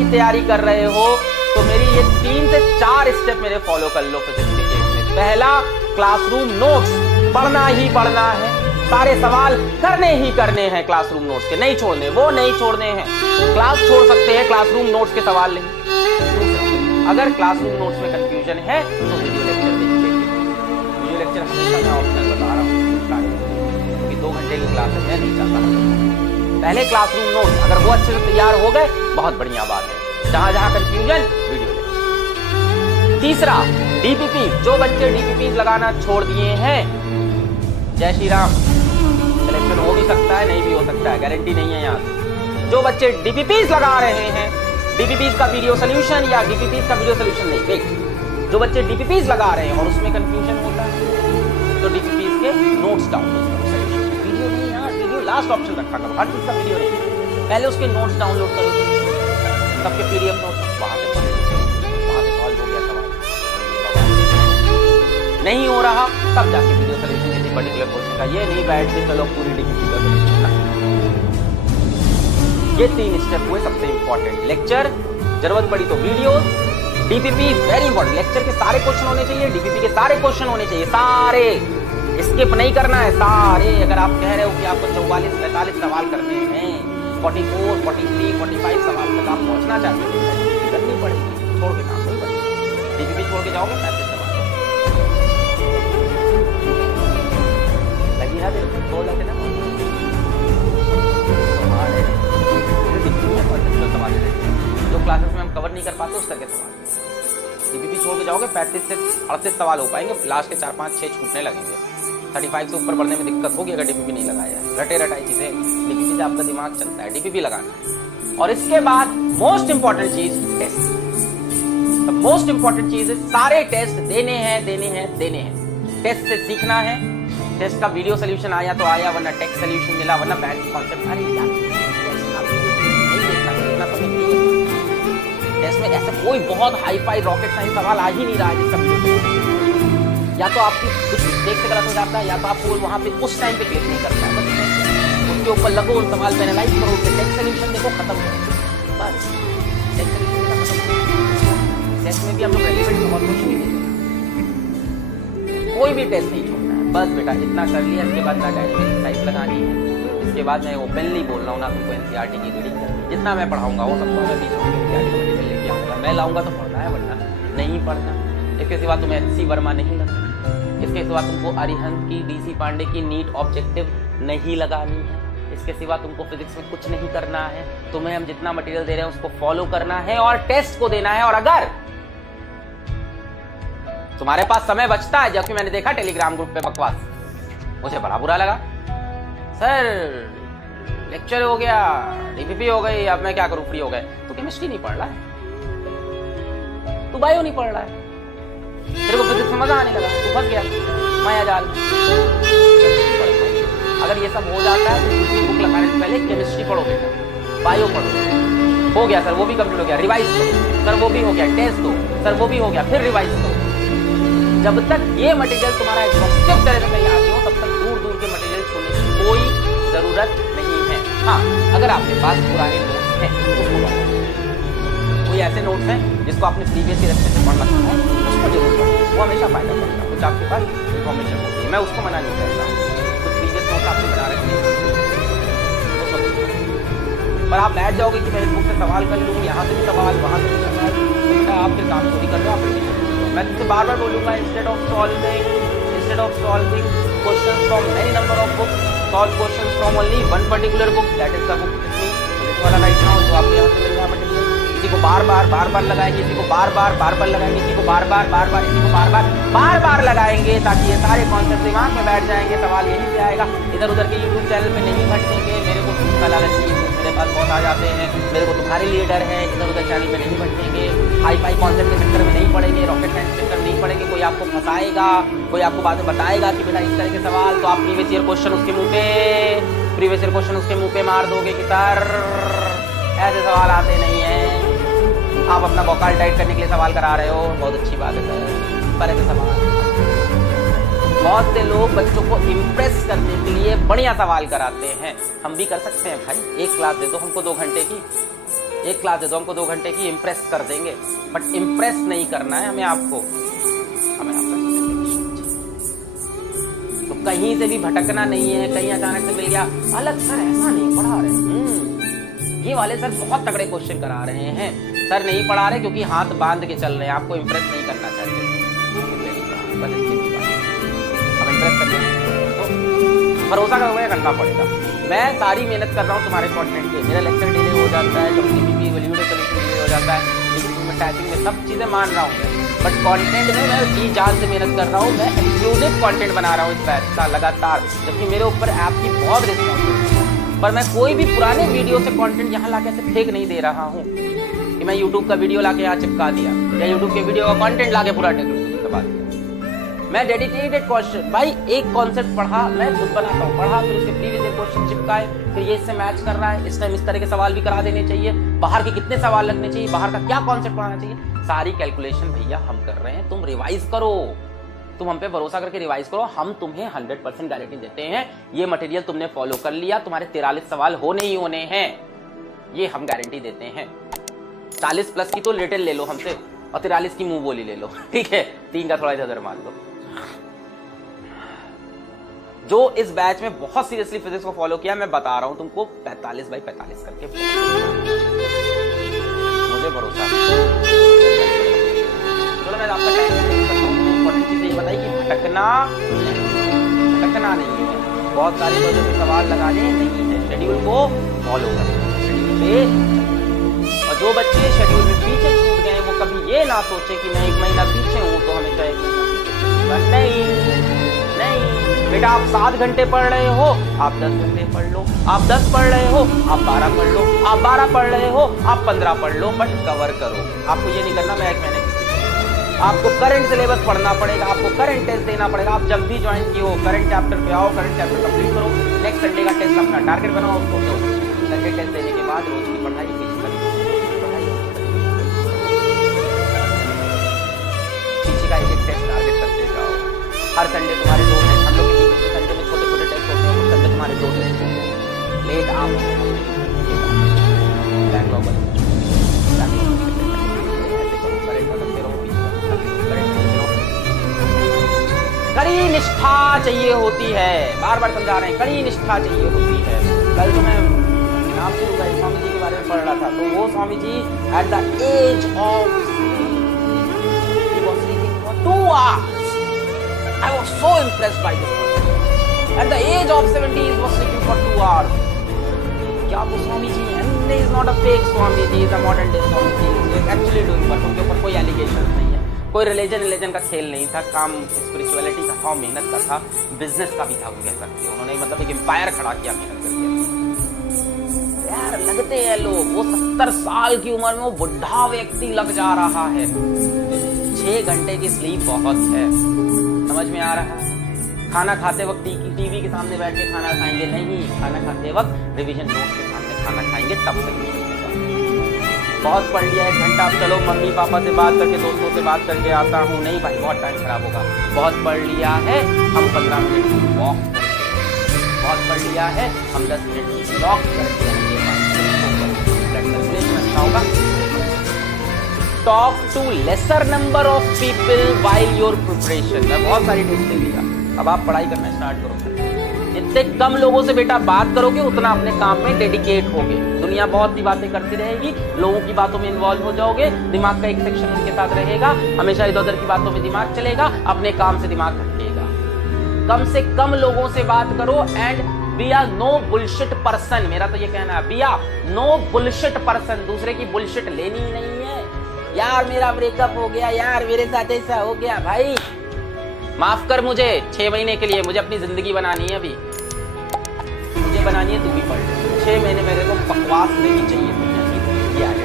की तैयारी कर रहे हो तो मेरी ये 3 से 4 स्टेप मेरे फॉलो कर लो फिजिक्स के केस में। पहला, क्लासरूम नोट्स पढ़ना ही पढ़ना है, सारे सवाल करने ही करने हैं क्लासरूम नोट्स के, नहीं छोड़ने, वो नहीं छोड़ने हैं। क्लास छोड़ सकते हैं, क्लासरूम नोट्स के सवाल नहीं। अगर क्लासरूम नोट्स में कंफ्यूजन है तो वीडियो लेक्चर देखिए। वीडियो लेक्चर हमेशा मैं ऑप्शनल बता रहा हूँ, क्योंकि 2 घंटे की क्लास है, मैं नहीं चाहता। पहले क्लासरूम नोट्स, अगर वो अच्छे से तैयार हो गए बहुत बढ़िया बात है, जहां जहां कंफ्यूजन वीडियो लेक्चर। तीसरा, डीपीपी। जो बच्चे डीपीपी लगाना छोड़ दिए हैं, जय श्री राम, सिलेक्शन हो भी सकता है नहीं भी हो सकता है, गारंटी नहीं है यहाँ। जो बच्चे डीपीपीज लगा रहे हैं, डीपीपीज का वीडियो सोल्यूशन या डीपीपीज का वीडियो सोल्यूशन नहीं, वेट, जो बच्चे डीपीपीज लगा रहे हैं और उसमें कंफ्यूजन होता है तो डीपीपीज के नोट्स डाउनलोड करो, सोल्यूशन वीडियो नहीं, यहाँ वीडियो लास्ट ऑप्शन रखा करो, हर चीज का वीडियो नहीं, पहले उसके नोट्स डाउनलोड करो, सबके पीडीएफ नोट्स वहां से सॉल्व हो गया सवाल। नहीं हो रहा तब जाके वीडियो सोल्यूशन किसी पर्टिकुलर क्वेश्चन का, ये नहीं बैठ के चलो पूरी डीपीपी का सोल्यूशन। ये 3 स्टेप हुए सबसे इंपॉर्टेंट। लेक्चर, जरूरत पड़ी तो video, DPP very important. Lecture के सारे क्वेश्चन होने चाहिए, डीपीपी के सारे क्वेश्चन होने चाहिए, सारे, स्किप नहीं करना है, सारे। अगर आप कह रहे हो कि आपको 44-45 सवाल करने हैं, 44, 43, 45 सवाल तक आप पहुंचना चाहते हैं, करनी पड़ेगी, छोड़ के काम नहीं पड़ेगा। डीपीपी छोड़ के जाओगे 35 सवाल लगी ना, छोड़ लेते ना, जो क्लासेस में हम कवर नहीं कर पाते उस तरह के सवाल। डीपीपी छोड़ के जाओगे 35 से 38 सवाल हो पाएंगे, लास्ट के 4, 5, 6 छूटने लगेंगे। 35 से ऊपर बढ़ने में दिक्कत होगी अगर डीपीपी नहीं लगाया है। रटे रटाई चीजें, डीपीपी से आपका दिमाग चलता है, डीपीपी लगाना है। और इसके बाद मोस्ट इंपॉर्टेंट चीज टेस्ट। मोस्ट इंपॉर्टेंट चीज है, सारे टेस्ट देने हैं। टेस्ट से सीखना है। टेस्ट का वीडियो सोल्यूशन आया तो आया, वरना टेक्स्ट सोल्यूशन मिला, वरना बैच कॉन्सेप्ट। अरे यार टेस्ट में ऐसा कोई बहुत हाई फाई रॉकेट साइंस सवाल आ ही नहीं रहा है जिसका वीडियो, या तो आपकी कुछ मिस्टेक से गलत हो जाता है, या तो आपको वहां पे उस टाइम पे क्लिक नहीं करता है, उसके ऊपर लगो, उन सवाल पे एनालाइज करो, उसके टेक्स्ट सोल्यूशन देखो, खत्म हो बस। टेस्ट में भी हम लोग रेलेवेंट बहुत कुछ नहीं देते, कोई भी टेस्ट नहीं छोड़ना है। बस बेटा इतना कर लिया, इसके बाद ना डायरेक्ट एक्सरसाइज लगानी है, इसके बाद मैं ओपनली बोल रहा हूँ ना, तुमको एनसीईआरटी की रीडिंग करनी, जितना मैं पढ़ाऊंगा वो सब तो मैं बीच में एनसीईआरटी लेके आऊँगा, मैं लाऊंगा तो पढ़ना है, वरना नहीं पढ़ना। इसके सिवा तुम्हें एचसी वर्मा नहीं लगना, इसके सिवा तुमको अरिहंत की, डीसी पांडे की नीट ऑब्जेक्टिव नहीं लगानी है, इसके सिवा तुमको फिजिक्स में कुछ नहीं करना है। तुम्हें हम जितना मटेरियल दे रहे हैं उसको फॉलो करना है और टेस्ट को देना है। और अगर तुम्हारे पास समय बचता है, जबकि मैंने देखा टेलीग्राम ग्रुप पे बकवास, मुझे बड़ा बुरा लगा, सर लेक्चर हो गया, डीपीपी हो गई, अब मैं क्या करूं, फ्री हो गए। तो केमिस्ट्री नहीं पढ़ रहा है, तू बायो नहीं पढ़ रहा है, तेरे को फिजिक्स में मजा आने लगा, तू फंस गया माया जाल। अगर ये सब हो जाता है तो दूसरी बुक लगाने से पहले केमिस्ट्री पढ़ो बेटा, बायो पढ़ो। हो गया सर वो भी कंप्लीट हो गया, रिवाइज करो सर वो भी हो गया, टेस्ट दो सर वो भी हो गया, फिर रिवाइज करो। जब तक ये मटेरियल तुम्हारा एग्जॉस्टिव तरह से तैयार हो, तब तक दूर दूर के मटेरियल छोड़ने की कोई जरूरत नहीं है। हाँ, अगर आपके पास पुराने नोट्स हैं उसको पढ़ो, कोई ऐसे नोट्स हैं जिसको आपने प्रीवियस ईयर अच्छे से पढ़ रखा है उसको जरूर पढ़ो, वो हमेशा फायदा करता है। कुछ आपके पास इन्फॉर्मेशन होती है, मैं उसको मना नहीं करता हूँ, कुछ प्रीवियस नोट्स आपने बना रखे हैं पर आप बैठ जाओगे कि मैं इस बुक से सवाल कर लूँ, यहाँ से भी सवाल, वहाँ से भी सवाल, आप फिर काम चोरी कर रहे हो, आप मैं तुमसे बार बार बोलूंगा, instead of solving questions from many number of books, solve questions from only one particular book, that is the book this वाला राइट नाउ जो आपके यहाँ से मिल रहा है मटेरियल। किसी को बार बार लगाएंगे, किसी को बार बार लगाएंगे, किसी को बार बार किसी को बार बार लगाएंगे, ताकि ये सारे कॉन्सेप्ट दिमाग में बैठ जाएंगे। सवाल यहीं से आएगा, इधर उधर के यूट्यूब चैनल पे नहीं भटकेंगे, मेरे को का लालच मेरे पास बहुत आ जाते हैं, मेरे को तुम्हारे लिए डर है, इधर उधर चैनल पे नहीं भटकेंगे, हाई फाई कॉन्सेप्ट के चक्कर में नहीं पड़ेंगे, रॉकेट साइंस के चक्कर में नहीं पड़ेंगे, कोई आपको फंसाएगा, कोई आपको बाद में बताएगा कि बेटा इस तरह के सवाल, तो आप प्रीवियस ईयर क्वेश्चन उसके मुंह पे मार दोगे कि सर ऐसे सवाल आते नहीं है, आप अपना वोकल टाइट करने के लिए सवाल करा रहे हो, बहुत अच्छी बात है सर, पर ऐसे सवाल बहुत से लोग बच्चों को इम्प्रेस करने के लिए बढ़िया सवाल कराते हैं। हम भी कर सकते हैं भाई, एक क्लास दे दो हमको 2 घंटे की, एक क्लास दे दो हमको 2 घंटे की, इम्प्रेस कर देंगे। बट इम्प्रेस नहीं करना है हमें आपको, हमें आपका तो कहीं से भी भटकना नहीं है। कहीं अचानक से मिल गया अलग सर ऐसा नहीं पढ़ा रहे, ये वाले सर बहुत तगड़े क्वेश्चन करा रहे हैं, सर नहीं पढ़ा रहे क्योंकि हाथ बांध के चल रहे हैं, आपको इम्प्रेस नहीं करना चाहिए। बस हम इम्प्रेस करने तो भरोसा करना पड़ेगा। मैं सारी मेहनत कर रहा हूँ तुम्हारे कंटेंट के, मेरा लेक्चर डिले हो जाता है, कभी वीडियो डिले हो जाता है, टैगिंग में सब चीजें मान रहा हूँ, बट कंटेंट में मैं जी जान से मेहनत कर रहा हूँ। मैं एक्सक्लूसिव कंटेंट बना रहा हूँ इस बैच का लगातार, जबकि मेरे ऊपर ऐप की बहुत रिस्पॉन्सिबिलिटी है। पर मैं कोई भी पुराने वीडियो से कंटेंट यहाँ लाके ऐसे फेंक नहीं दे रहा हूँ कि मैं यूट्यूब का वीडियो लाके यहाँ चिपका दिया या यूट्यूब के वीडियो का कंटेंट लाके पूरा टेक्निकल दबा दिया। मैं डेडिकेटेड क्वेश्चन, भाई एक कॉन्सेप्ट पढ़ा, मैं खुद बनाता हूँ, पढ़ा फिर उसके प्रीवियस क्वेश्चन चिपकाए, फिर ये इससे मैच कर रहा है, इस टाइम इस तरह के सवाल भी करा देने चाहिए, बाहर के कितने सवाल लगने चाहिए, बाहर का क्या कॉन्सेप्ट पढ़ाना चाहिए, सारी कैलकुलेशन भैया हम कर रहे हैं। तुम रिवाइज करो, तुम हम पे भरोसा करके रिवाइज करो, हम तुम्हें 100% गारंटी देते हैं ये मटेरियल तुमने फॉलो कर लिया, तुम्हारे 43 सवाल होने ही होने हैं, ये हम गारंटी देते हैं। 40 प्लस की तो रिटन ले लो हमसे और 43 की मुंह बोली ले लो, ठीक है, 3 का थोड़ा इधर मान लो। जो इस बैच में बहुत सीरियसली फिजिक्स को फॉलो किया, मैं बता रहा हूं तुमको 45/45 करके, मुझे भरोसा। चलो मैं आपका टाइम करता हूं, इंपॉर्टेंट चीज ये बताई कि भटकना नहीं है, बहुत सारे लोगों के सवाल लगाने नहीं है, शेड्यूल को फॉलो करना, शेड्यूल पे। और जो बच्चे शेड्यूल में पीछे छूट गए वो कभी ये ना सोचे कि मैं 1 महीना पीछे हूं तो हमेशा 1 महीना नहीं बेटा, आप 7 घंटे पढ़ रहे हो, आप 10 घंटे पढ़ लो, आप 10 पढ़ रहे हो, आप 12 पढ़ लो, आप 12 पढ़ रहे हो, आप 15 पढ़ लो, बट कवर करो। आपको ये नहीं करना मैं 1 महीने की, आपको करंट सिलेबस पढ़ना पड़ेगा, आपको करंट टेस्ट देना पड़ेगा। आप जब भी ज्वाइन किए हो करंट चैप्टर पे आओ, करंट चैप्टर कंप्लीट करो, नेक्स्ट संडे का टेस्ट अपना टारगेट बनाओ, उसको दो, संडे टेस्ट देने के बाद रोज की पढ़ाई का एक टेस्ट टारगेट करते जाओ। हर संडे तुम्हारे 2 टेस्ट, हम लोग के संडे में छोटे छोटे टेस्ट होते हैं, संडे तुम्हारे 2 टेस्ट होते हैं। लेट आओ, बैकलॉग कड़ी निष्ठा चाहिए होती है, बार बार समझा रहे हैं, कड़ी निष्ठा चाहिए होती है। कल तो मैं नाम से स्वामी जी के बारे में पढ़ रहा था, तो वो Swami ji at the age of 2 hours. I was so impressed by this person. At the age of 70, he was sleeping for 2 hours. क्या वो स्वामी जी हैं? He is not a fake Swami ji, he is a modern day Swami ji. He is actually doing work. उनके ऊपर कोई allegation नहीं है, कोई religion का खेल नहीं था, काम स्पिरिचुअलिटी का था, मेहनत का था, बिजनेस का भी था, वो कह सकते हैं। उन्होंने मतलब एक एम्पायर खड़ा किया मेहनत करके। यार लगते हैं लोग, वो 70 साल की उम्र में वो बुढ़ा व्यक्ति लग जा रहा है। 6 घंटे की स्लीप बहुत है, समझ में आ रहा है? खाना खाते वक्त टीवी के सामने बैठ के खाना खाएंगे नहीं, खाना खाते वक्त रिवीजन नोट के सामने खाना खाएंगे, तब तक बहुत पढ़ लिया 1 घंटा, अब चलो मम्मी पापा से बात करके, दोस्तों से बात करके आता हूँ, नहीं भाई बहुत टाइम खराब होगा। बहुत पढ़ लिया है, हम 15 मिनट की वॉक करेंगे, बहुत पढ़ लिया है, हम 10 मिनट की वॉक करेंगे, अच्छा होगा। Talk to lesser number of people while your preparation। मैं बहुत सारी टिप्स दे दिया, अब आप पढ़ाई करना स्टार्ट करो। जितने कम लोगों से बेटा बात करोगे उतना अपने काम में डेडिकेट होगे। दुनिया बहुत सी बातें करती रहेगी, लोगों की बातों में इन्वॉल्व हो जाओगे, दिमाग का एक सेक्शन उनके साथ रहेगा, हमेशा इधर उधर की बातों में दिमाग चलेगा, अपने काम से दिमाग हटेगा। कम से कम लोगों से बात करो and be a no bullshit person. मेरा तो ये कहना है, be a no bullshit person. दूसरे की बुलशिट लेनी ही नहीं है। यार मेरा ब्रेकअप हो गया, यार मेरे साथ ऐसा हो गया, भाई माफ कर मुझे 6 महीने के लिए, मुझे अपनी जिंदगी बनानी है, अभी मुझे बनानी है, तू भी पढ़। 6 महीने मेरे को बकवास नहीं चाहिए दुनिया की, ये आगे